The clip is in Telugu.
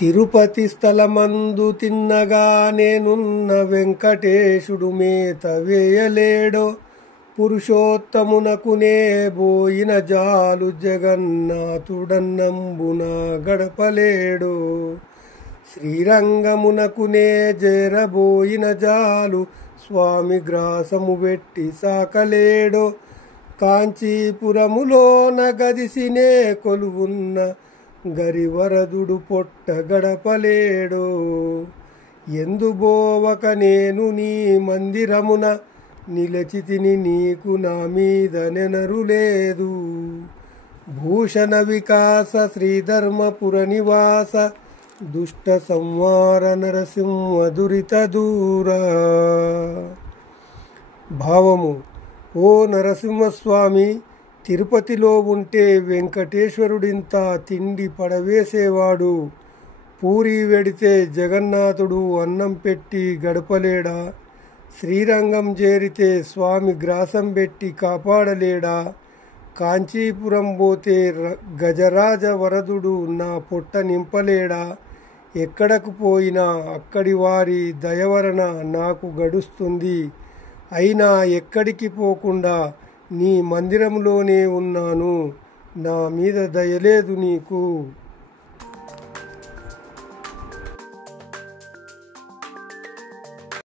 తిరుపతి స్థలమందు తిన్నగా నేనున్న వెంకటేశుడు మేత వేయలేడో, పురుషోత్తమునకునే బోయిన జాలు జగన్నాథుడన్నంబున గడపలేడో. శ్రీరంగమునకునే చేరబోయిన జాలు స్వామి గ్రాసము పెట్టి సాకలేడో. కాంచీపురములోన గదిసినే కొలువున్న గరివరదుడు పొట్ట గడపలేడో. ఎందుబోవక నేను నీ మందిరమున నిలచితిని, నీకు నా మీద నెనరు లేదు. భూషణ వికాస శ్రీధర్మపుర నివాస దుష్ట సంహార నరసింహ దురిత దూర. భావము: ఓ నరసింహస్వామి, తిరుపతిలో ఉంటే వెంకటేశ్వరుడింత తిండి పడవేసేవాడు. పూరి వెడితే జగన్నాథుడు అన్నం పెట్టి గడపలేడా? శ్రీరంగం చేరితే స్వామి గ్రాసం పెట్టి కాపాడలేడా? కాంచీపురం పోతే గజరాజ వరదుడు నా పొట్ట నింపలేడా? ఎక్కడకు పోయినా అక్కడి వారి దయవలన నాకు గడుస్తుంది. అయినా ఎక్కడికి పోకుండా నీ మందిరంలోనే ఉన్నాను. నా మీద దయలేదు నీకు.